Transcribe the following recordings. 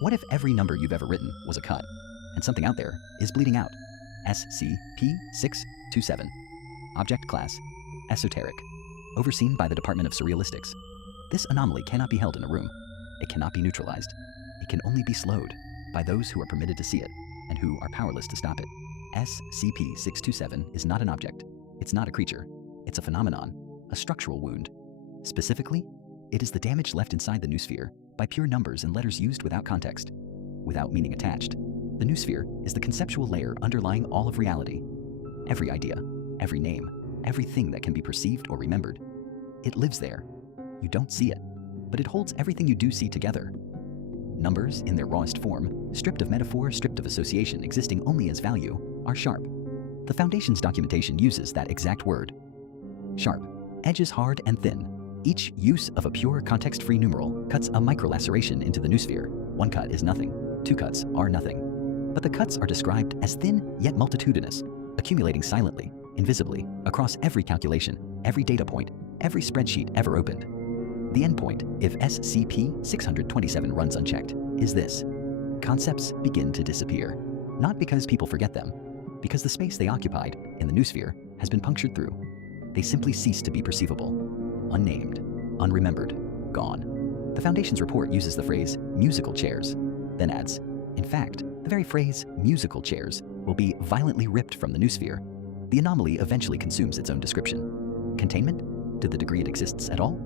What if every number you've ever written was a cut, and something out there is bleeding out? SCP-627. Object Class: Esoteric. Overseen by the Department of Surrealistics. This anomaly cannot be held in a room. It cannot be neutralized. It can only be slowed by those who are permitted to see it and who are powerless to stop it. SCP-627 is not an object. It's not a creature. It's a phenomenon, a structural wound. Specifically, it is the damage left inside the noosphere by pure numbers and letters used without context, without meaning attached. The noosphere is the conceptual layer underlying all of reality. Every idea, every name, everything that can be perceived or remembered. It lives there. You don't see it, but it holds everything you do see together. Numbers, in their rawest form, stripped of metaphor, stripped of association, existing only as value, are sharp. The Foundation's documentation uses that exact word. Sharp. Edges hard and thin. Each use of a pure context-free numeral cuts a microlaceration into the noosphere. One cut is nothing. Two cuts are nothing. But the cuts are described as thin yet multitudinous, accumulating silently, invisibly, across every calculation, every data point, every spreadsheet ever opened. The endpoint, if SCP-627 runs unchecked, is this. Concepts begin to disappear. Not because people forget them, because the space they occupied, in the noosphere, has been punctured through. They simply cease to be perceivable. Unnamed, unremembered, gone. The Foundation's report uses the phrase musical chairs, then adds, in fact, the very phrase musical chairs will be violently ripped from the noosphere. The anomaly eventually consumes its own description. Containment, to the degree it exists at all,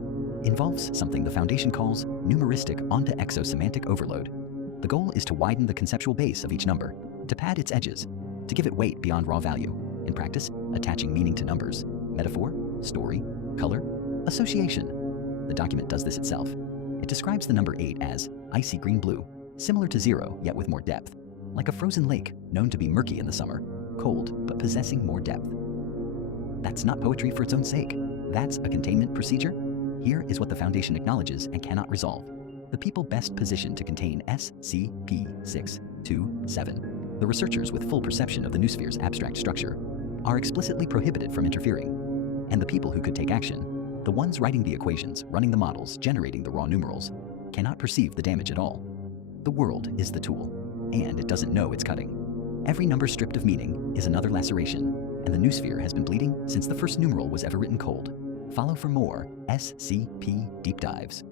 involves something the Foundation calls numeristic onto exosemantic overload. The goal is to widen the conceptual base of each number, to pad its edges, to give it weight beyond raw value. In practice, attaching meaning to numbers, metaphor, story, color, association. The document does this itself. It describes the number 8 as icy green-blue, similar to 0 yet with more depth, like a frozen lake known to be murky in the summer, cold but possessing more depth. That's not poetry for its own sake. That's a containment procedure. Here is what the Foundation acknowledges and cannot resolve. The people best positioned to contain SCP-627, the researchers with full perception of the noosphere's abstract structure, are explicitly prohibited from interfering. And the people who could take action, the ones writing the equations, running the models, generating the raw numerals, cannot perceive the damage at all. The world is the tool, and it doesn't know it's cutting. Every number stripped of meaning is another laceration, and the noosphere has been bleeding since the first numeral was ever written cold. Follow for more SCP Deep Dives.